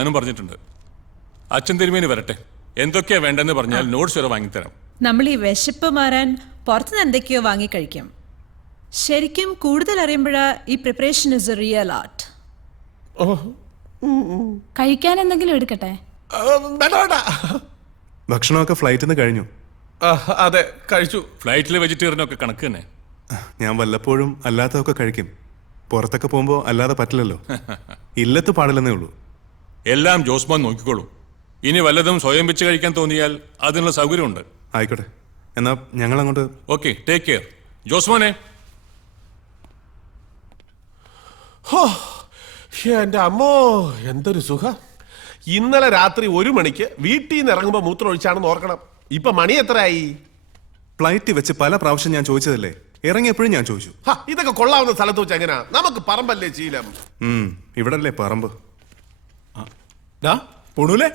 ഞാനും പറഞ്ഞിട്ടുണ്ട്. അച്ഛൻ തിരുമേനി വരട്ടെ, എന്തൊക്കെയാ വേണ്ടെന്ന് പറഞ്ഞാൽ നോട്ട്സ് വരെ വാങ്ങിത്തരാം. നമ്മൾ ഈ വിശപ്പ് മാറാൻ പുറത്തുനിന്ന് എന്തൊക്കെയോ വാങ്ങിക്കഴിക്കും. ശരിക്കും കൂടുതൽ അറിയുമ്പോഴാ ഈ preparation is A real art. കഴിക്കാൻ എന്തെങ്കിലും എടുക്കട്ടെ? ഭക്ഷണമൊക്കെ ഫ്ലൈറ്റിൽ നിന്ന് കഴിഞ്ഞു. അതെ, കഴിച്ചു. ഫ്ലൈറ്റിലെ വെജിറ്റേറിയനൊക്കെ കണക്ക് തന്നെ. ഞാൻ വല്ലപ്പോഴും അല്ലാത്തതൊക്കെ കഴിക്കും. പുറത്തൊക്കെ പോകുമ്പോൾ അല്ലാതെ പറ്റില്ലല്ലോ. ഇല്ലത്ത് പാടില്ലെന്നേ ഉള്ളൂ. എല്ലാം ജോസ്മാൻ നോക്കിക്കോളൂ. ഇനി വല്ലതും സ്വയം വെച്ച് കഴിക്കാൻ തോന്നിയാൽ അതിനുള്ള സൗകര്യമുണ്ട്. ആയിക്കോട്ടെ, എന്നാ ഞങ്ങൾ അങ്ങോട്ട്. Okay, take care. ജോസ്മാനെ. എന്റെ അമ്മോ, എന്തൊരു സുഖം. ഇന്നലെ രാത്രി 1 മണിക്ക് വീട്ടിൽ നിന്ന് ഇറങ്ങുമ്പോൾ മൂത്രം ഒഴിച്ചാണെന്ന് ഓർക്കണം. ഇപ്പൊ മണി എത്രയായി? ഫ്ലൈറ്റ് വെച്ച് പല പ്രാവശ്യം ഞാൻ ചോദിച്ചതല്ലേ, ഇറങ്ങിയപ്പോഴും ഞാൻ ചോദിച്ചു. ഇതൊക്കെ കൊള്ളാവുന്ന സ്ഥലത്ത് വെച്ച് എങ്ങനെയാ? നമുക്ക് പറമ്പല്ലേ ശീലം. ഇവിടല്ലേ പറമ്പ്. പൊണൂലേ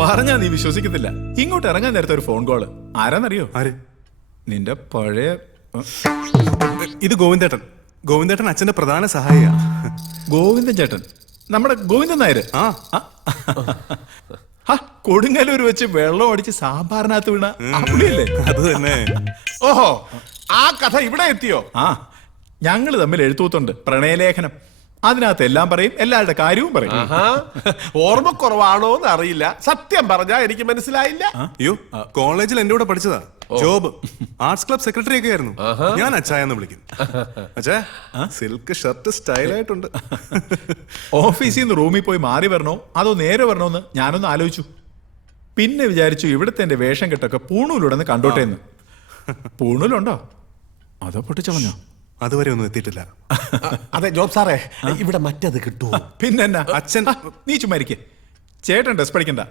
പറഞ്ഞാ നീ വിശ്വസിക്കത്തില്ല. ഇങ്ങോട്ട് ഇറങ്ങാൻ നേരത്തെ ഒരു ഫോൺ കോള്. ആരാന്നറിയോ? ആര്? നിന്റെ പഴയ ഇത് ഗോവിന്ദേട്ടൻ. ഗോവിന്ദേട്ടൻ അച്ഛന്റെ പ്രധാന സഹായിയാ. ഗോവിന്ദൻ ചേട്ടൻ, നമ്മുടെ ഗോവിന്ദൻ നായര്. കൊടുങ്ങല്ലൂർ വെച്ച് വെള്ളം അടിച്ച് സാമ്പാറിനകത്ത് വീണ പുള്ളിയല്ലേ? അത് തന്നെ. ഓഹോ, ആ കഥ ഇവിടെ എത്തിയോ? ഞങ്ങള് തമ്മിൽ എഴുത്തൂത്തുണ്ട്, പ്രണയലേഖനം. അതിനകത്ത് എല്ലാം പറയും, എല്ലാവരുടെ കാര്യവും പറയും. ഓർമ്മക്കുറവാണോ എന്ന് അറിയില്ല. സത്യം പറഞ്ഞാ എനിക്ക് മനസ്സിലായില്ല. അയ്യോ, കോളേജിൽ എന്റെ കൂടെ പഠിച്ചതാ. ജോബ് ആർട്സ് ക്ലബ് സെക്രട്ടറി ഒക്കെ ആയിരുന്നു. ഞാൻ അച്ചായെന്ന് വിളിക്കും. അച്ഛാ, സിൽക്ക് ഷർട്ട് സ്റ്റൈലായിട്ടുണ്ട്. ഓഫീസിൽ നിന്ന് റൂമിൽ പോയി മാറി വരണോ അതോ നേരെ വരണോന്ന് ഞാനൊന്ന് ആലോചിച്ചു. പിന്നെ വിചാരിച്ചു ഇവിടുത്തെ എന്റെ വേഷം കെട്ടൊക്കെ പൂണൂലുടന്ന് കണ്ടോട്ടെ എന്ന്. പൂണൂലുണ്ടോ അതോ പൊട്ടിച്ചളഞ്ഞോ? അതുവരെ ഒന്നും എത്തിയിട്ടില്ല. അതെ ജോബ് സാറേ, ഇവിടെ മറ്റത് കിട്ടുമോ? പിന്നെ എന്നാ അച്ഛൻ, നീ ചുമ്മാരിക്കേ. ചേട്ടൻ ഡ്രസ് പഠിക്കണ്ട,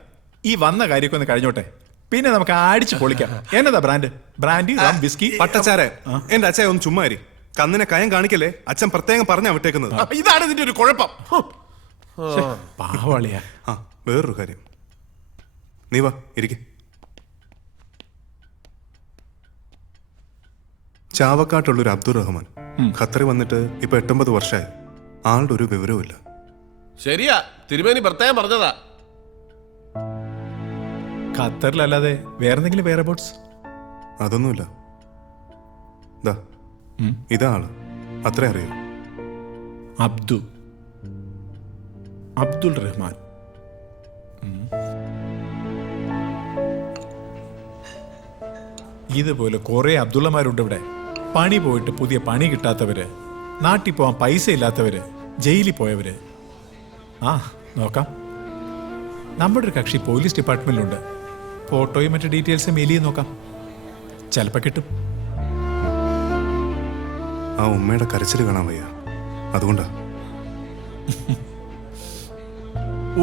ഈ വന്ന കാര്യമൊക്കെ ഒന്ന് കഴിഞ്ഞോട്ടെ, പിന്നെ നമുക്ക് അടിച്ച് പൊളിക്കാം. എന്നതാ ബ്രാൻഡ്? ബ്രാൻഡി, റം, വിസ്കി, പട്ടച്ചാരെ. എന്റെ അച്ഛൻ ഒന്ന് ചുമ്മാരി. കന്നിനെ കയം കാണിക്കല്ലേ. അച്ഛൻ പ്രത്യേകം പറഞ്ഞാ വിട്ടേക്കുന്നത്. ഇതാണ് ഇതിന്റെ ഒരു കുഴപ്പം. പാവാളിയാ. വേറൊരു കാര്യം, നീ വാ ഇരിക്കെ. ചാവക്കാട്ടുള്ളൊരു അബ്ദുൾ റഹ്മാൻ ഖത്തറിൽ വന്നിട്ട് ഇപ്പൊ 8-9 വർഷമായി. ആളുടെ ഒരു വിവരവും ഇല്ല. ശരിയാ, തിരുമേനി പ്രത്യേകം പറഞ്ഞതാ. ഖത്തറിലല്ലാതെ വേറെന്തെങ്കിലും വേറെ ബോട്ട്സ്? അതൊന്നുമില്ല. ഇതാ ആള്, അത്ര അറിയോ? അബ്ദുൾ റഹ്മാൻ. ഇതുപോലെ കുറെ അബ്ദുള്ളമാരുണ്ട് ഇവിടെ. പണി പോയിട്ട് പുതിയ പണി കിട്ടാത്തവര്, നാട്ടിൽ പോവാൻ പൈസ ഇല്ലാത്തവര്, ജയിലിൽ പോയവര്. നോക്കാം. നമ്മുടെ ഒരു കക്ഷി പോലീസ് ഡിപ്പാർട്ട്മെന്റിലുണ്ട്. ഫോട്ടോയും മറ്റു ഡീറ്റെയിൽസും മെയിൽ ചെയ്ത് നോക്കാം, ചിലപ്പോ കിട്ടും. ആ ഉമ്മയുടെ കരച്ചിൽ കാണാൻ വയ്യ, അതുകൊണ്ടാ.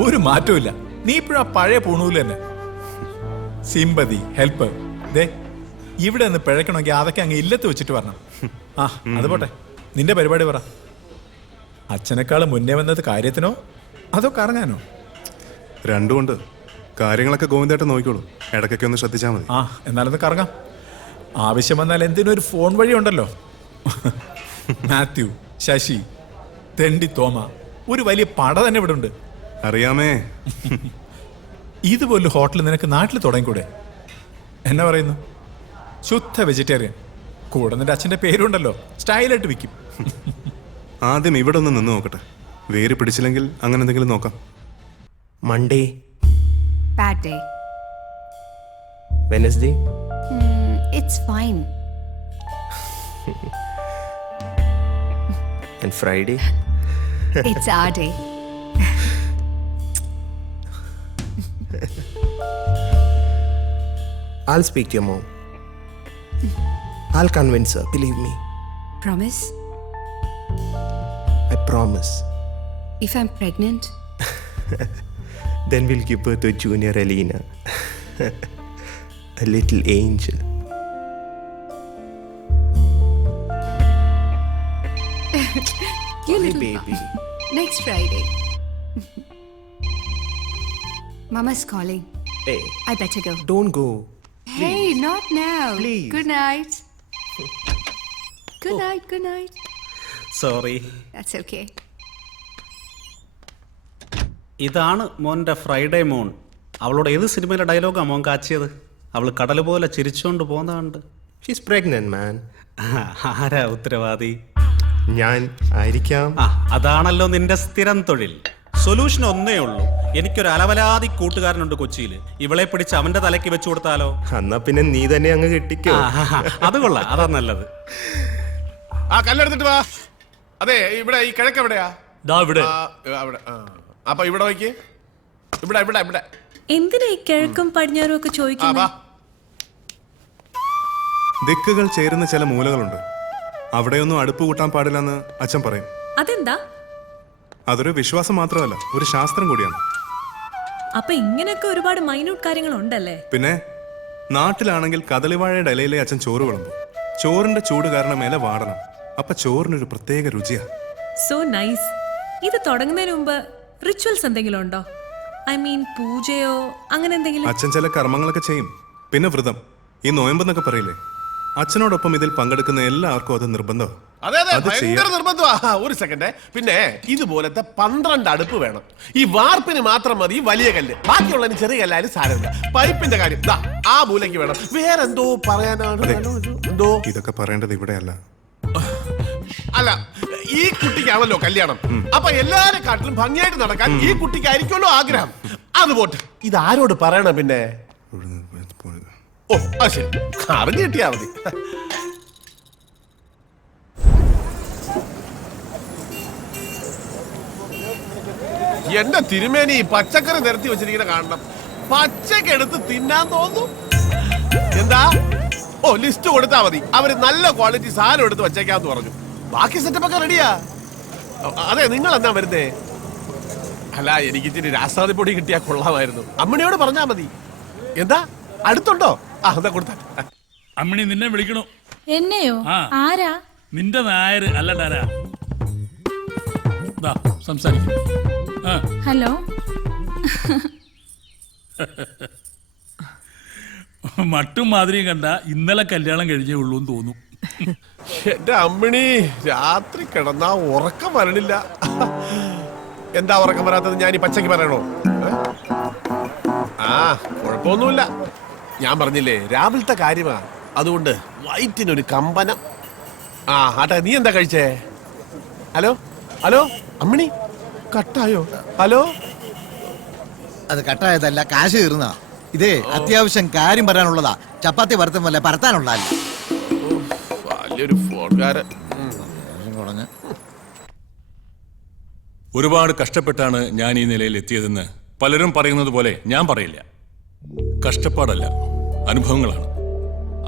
ഒരു മാറ്റവും ഇല്ല. നീ ഇപ്പോഴാ പഴയ പൂണൂല് തന്നെ. Sympathy, help. ദേ, ഇവിടെ നിന്ന് പിഴക്കണമെങ്കിൽ അതൊക്കെ അങ്ങ് ഇല്ലത്ത് വെച്ചിട്ട് വരണം. അത് പോട്ടെ, നിന്റെ പരിപാടി പറ. അച്ഛനേക്കാൾ മുന്നേ വന്നത് കാര്യത്തിനോ അതോ കറങ്ങാനോ? രണ്ടുമുണ്ട്. കാര്യങ്ങളൊക്കെ ഗോവിന്ദേട്ടൻ നോക്കിക്കോളൂ, ഇടയ്ക്കൊക്കെ ഒന്ന് ശ്രദ്ധിച്ചാൽ മതി. എന്നാലൊന്ന് കറങ്ങാം. ആവശ്യം വന്നാൽ എന്തിനൊരു ഫോൺ വഴി ഉണ്ടല്ലോ. മാത്യു, ശശി, തെണ്ടി തോമ, ഒരു വലിയ പട തന്നെ ഇവിടെ ഉണ്ട്. അറിയാമേ. ഇതുപോലെ ഹോട്ടൽ നിനക്ക് നാട്ടിൽ തുടങ്ങിക്കൂടെ? എന്നാ പറയുന്നു? ശുദ്ധ വെജിറ്റേറിയൻ. കൂടെ നിന്റെ അച്ഛൻ്റെ പേരുണ്ടല്ലോ, സ്റ്റൈലായിട്ട് വിൽക്കും. ആദ്യം ഇവിടെ ഒന്ന് നിന്ന് നോക്കട്ടെ. വേര് പിടിച്ചില്ലെങ്കിൽ അങ്ങനെ എന്തെങ്കിലും നോക്കാം. Monday, bad day. Wednesday, It's fine. and Friday. It's our day. I'll speak to your mom. I'll convince her, believe me. Promise? I promise. If I'm pregnant? Then we'll give birth to junior Alina. A little angel. You Hi, little baby. Next Friday. Mama's calling. Hey, I better go. don't go. Hey, not now. Please. Good night. Good night, good night. Sorry. That's okay. ഇതാണ് മോൻ്റെ Friday മോൺ. അവളോട് ഏത് സിനിമയിലെ ഡയലോഗാണ് മോൻ കാച്ചിയത്? അവൾ കടൽ പോലെ ചിരിച്ചുകൊണ്ട് പോകുന്നതുണ്ട്. She's pregnant, man. ആരാ ഉത്തരവാദി? ഞാൻ ആയിരിക്കാം. അതാണല്ലോ നിന്റെ സ്ഥിരം തൊഴിൽ. സൊല്യൂഷൻ ഒന്നേ ഉള്ളൂ. എനിക്കൊരു അലവലാതി കൂട്ടുകാരനുണ്ട് കൊച്ചിയിൽ. ഇവളെ പിടിച്ച് അവന്റെ തലയ്ക്ക് വെച്ചു കൊടുത്താലോ? എന്നാ പിന്നെ നീ തന്നെ അങ്ങ് കെട്ടിക്കോ. അത് കൊള്ളാം, അതാ നല്ലത്. ആ കല്ലെടുത്തിട്ട് വാ. അതെ, ഇവിടെ ഈ കിഴക്ക് എവിടെയാ? ഇവിടെ അവിടെ. അപ്പൊ ഇവിടെ വയ്ക്ക്. ഇവിടെ ഇവിടെ ഇവിടെ. എന്തിനാ ഈ കിഴക്കും പടിഞ്ഞാറും ഒക്കെ ആ ചോദിക്കുന്നത്? വാ. ദിക്കുകൾ ചേരുന്ന ചില മൂലകളുണ്ട്. അവിടെയൊന്നും അടുപ്പ് കൂട്ടാൻ പാടില്ലെന്ന് അച്ഛൻ പറയും. അതെന്താ? അതൊരു വിശ്വാസം മാത്രമല്ല, ഒരു ശാസ്ത്രം കൂടിയാണ്. അപ്പൊ ഇങ്ങനെയൊക്കെ ഒരുപാട് മൈന്യൂട്ട് കാര്യങ്ങൾ ഉണ്ടല്ലേ? പിന്നെ നാട്ടിലാണെങ്കിൽ കദളിവാഴയുടെ ഇലയിലെ അച്ഛൻ ചോറ് വിളമ്പും. ചോറിന്റെ ചൂട് കാരണം ഇല വാടണം. അപ്പൊ ചോറിനൊരു പ്രത്യേക രുചിയാ. So nice. ഇത് തുടങ്ങുന്നതിന് മുമ്പ് റിച്വൽസ് എന്തെങ്കിലും ഉണ്ടോ? ഐ മീൻ പൂജയോ അങ്ങനെ എന്തെങ്കിലും? അച്ഛൻ ചില കർമ്മങ്ങളൊക്കെ ചെയ്യും. പിന്നെ വ്രതം, ഈ നോയമ്പെന്നൊക്കെ പറയില്ലേ, അച്ഛനോടൊപ്പം ഇതിൽ പങ്കെടുക്കുന്ന എല്ലാവർക്കും അത് നിർബന്ധമാണ്. അതെ അതെ, അത് ഭയങ്കര ചെയ്യാം. നിർബന്ധമാ. ഒരു സെക്കൻഡ്. പിന്നെ ഇതുപോലത്തെ 12 അടുപ്പ് വേണം. ഈ വാർപ്പിന് മാത്രം മതി വലിയ കല്ല്, ബാക്കിയുള്ളതിന് ചെറിയ കല്ലായാലും സാരമില്ല. പൈപ്പിന്റെ കാര്യം ദാ ആ മൂലയ്ക്ക് വേണം. വേറെന്തോ പറയാനാണ്. എന്തോ ഇതൊക്കെ പറയേണ്ടത് ഇവിടെയല്ല. അല്ല, ഈ കുട്ടിക്കാണല്ലോ കല്യാണം. അപ്പൊ എല്ലാരെക്കാട്ടിലും ഭംഗിയായിട്ട് നടക്കാൻ ഈ കുട്ടിക്കായിരിക്കുമല്ലോ ആഗ്രഹം. അത് പോട്ടെ, ഇത് ആരോട് പറയണം പിന്നെ? ഓ അത് ശരി, അറിഞ്ഞു കിട്ടിയാ മതി. എന്റെ തിരുമേനി പച്ചക്കറി നിരത്തി വെച്ചിരിക്കുന്ന കാണണം. പച്ചക്ക് എടുത്ത് തിന്നാൻ തോന്നുന്നു. എന്താ? ഓ, ലിസ്റ്റ് കൊടുത്താ മതി. അവര് നല്ല ക്വാളിറ്റി സാധനം എടുത്ത് വച്ചേക്കാന്ന് പറഞ്ഞു. ബാക്കി സെറ്റപ്പ് ഒക്കെ റെഡിയാ. അതെ, നിങ്ങൾ എന്നാ വരുന്നേ? അല്ല, എനിക്ക് ഇച്ചിരി രാസാദിപ്പൊടി കിട്ടിയാ കൊള്ളാമായിരുന്നു. അമ്മണിയോട് പറഞ്ഞാ മതി. എന്താ അടുത്തുണ്ടോ? ആ, എന്താ കൊടുത്താ. അമ്മിണി നിന്നെ വിളിക്കണോ? എന്നെയോ? ആ. ആരാ? നിന്റെ നായര് അല്ലടാരാ. സംസാരിക്കും. ഹലോ. മട്ടും മാതിരിയും കണ്ട ഇന്നലെ കല്യാണം കഴിഞ്ഞേ ഉള്ളൂ എന്ന് തോന്നും. എന്റെ അമ്മിണി രാത്രി കിടന്നാ ഉറക്കം വരണില്ല. എന്താ ഉറക്കം വരാത്തത്? ഞാൻ ഈ പച്ചക്ക് പറയണോ? ആ, കുഴപ്പമൊന്നുമില്ല. ഞാൻ പറഞ്ഞില്ലേ, രാവിലത്തെ കാര്യമാ. അതുകൊണ്ട് വയറ്റിനൊരു കമ്പനം. ആ ആട്ടെ, നീ എന്താ കഴിച്ചേ? ഹലോ ഹലോ, അമ്മിണി കട്ടായോ? ഹലോ. അത് കട്ടായതല്ല, കാശ് കയറുന്ന. ഇതേ അത്യാവശ്യം കാര്യം പറയാനുള്ളതാ. ചപ്പാത്തി വറുത്തുമല്ല, പരത്താനുള്ളതല്ല. വലിയൊരു ഫോൺകാരൻ. ഒരുപാട് കഷ്ടപ്പെട്ടാണ് ഞാൻ ഈ നിലയിൽ എത്തിയതെന്ന് പലരും പറയുന്നത് പോലെ ഞാൻ പറയില്ല. കഷ്ടപ്പാടല്ല, അനുഭവങ്ങളാണ്.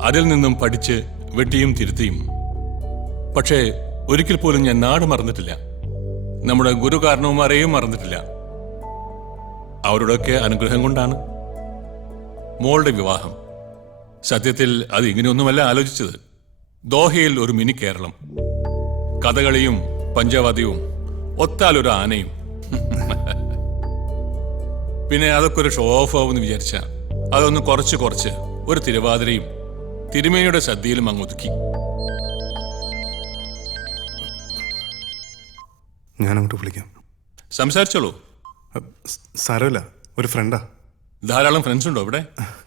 അതിൽ നിന്നും പഠിച്ച് വെട്ടിയും തിരുത്തിയും. പക്ഷേ ഒരിക്കൽ പോലും ഞാൻ നാട് മറന്നിട്ടില്ല, നമ്മുടെ ഗുരു കാരണവന്മാരെയും മറന്നിട്ടില്ല. അവരുടെയൊക്കെ അനുഗ്രഹം കൊണ്ടാണ് മോളുടെ വിവാഹം. സത്യത്തിൽ അത് ഇങ്ങനെയൊന്നുമല്ല ആലോചിച്ചത്. ദോഹയിൽ ഒരു മിനി കേരളം, കഥകളിയും പഞ്ചവാദ്യവും, ഒത്താലൊരു ആനയും. പിന്നെ അതൊക്കെ ഒരു ഷോ ഓഫ് ആവുമെന്ന് വിചാരിച്ച അതൊന്ന് കുറച്ച് ഒരു തിരുവാതിരയും തിരുമേനിയുടെ സദ്യയിലും അങ്ങ് ഒതുക്കി. ഞാനങ്ങോട്ട് വിളിക്കാം. സംസാരിച്ചോളൂ. സാരമില്ല, ഒരു ഫ്രണ്ടാ. ധാരാളം ഫ്രണ്ട്സ് ഉണ്ടോ ഇവിടെ?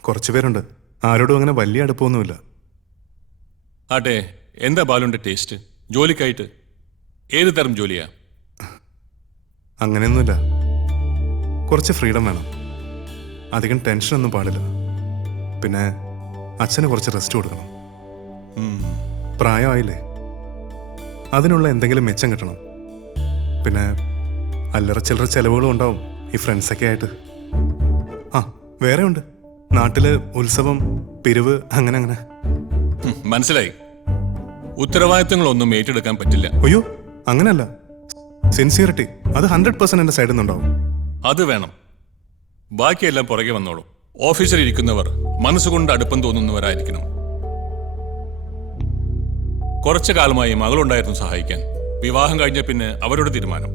കുറച്ചു പേരുണ്ട്. ആരോടും അങ്ങനെ വലിയ അടുപ്പമൊന്നുമില്ല. ആട്ടെ, എന്താ ബാലുന്റെ ടേസ്റ്റ്? ജോലിക്കായിട്ട് ഏത് തരം ജോലിയാ? അങ്ങനെയൊന്നുമില്ല. കുറച്ച് ഫ്രീഡം വേണം. അധികം ടെൻഷനൊന്നും പാടില്ല. പിന്നെ അച്ഛന് കുറച്ച് റെസ്റ്റ് കൊടുക്കണം. പ്രായമായില്ലേ, അതിനുള്ള എന്തെങ്കിലും മെച്ചം കിട്ടണം. പിന്നെ അല്ലറ ചില്ലറ ചെലവുകളും ഉണ്ടാവും ഈ ഫ്രണ്ട്സൊക്കെ ആയിട്ട്. ആ, വേറെ ഉണ്ട്. നാട്ടില് ഉത്സവം, പിരിവ്, അങ്ങനെ. മനസ്സിലായി. ഉത്തരവാദിത്തങ്ങളൊന്നും ഏറ്റെടുക്കാൻ പറ്റില്ല. അയ്യോ, അങ്ങനല്ല. സിൻസിയറിറ്റി അത് 100% എൻ്റെ സൈഡിൽ നിന്നുണ്ടാവും. അത് വേണം. ബാക്കിയെല്ലാം പുറകെ വന്നോളൂ. ഓഫീസിൽ ഇരിക്കുന്നവർ മനസ്സുകൊണ്ട് അടുപ്പം തോന്നുന്നവരായിരിക്കണം. കുറച്ചു കാലമായി മകളുണ്ടായിരുന്നു സഹായിക്കാൻ. വിവാഹം കഴിഞ്ഞ പിന്നെ അവരുടെ തീരുമാനം.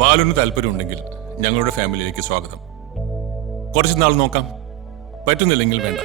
ബാലുവിന് താല്പര്യമുണ്ടെങ്കിൽ ഞങ്ങളുടെ ഫാമിലിയിലേക്ക് സ്വാഗതം. കുറച്ചു നാൾ നോക്കാം, പറ്റുന്നില്ലെങ്കിൽ വേണ്ട.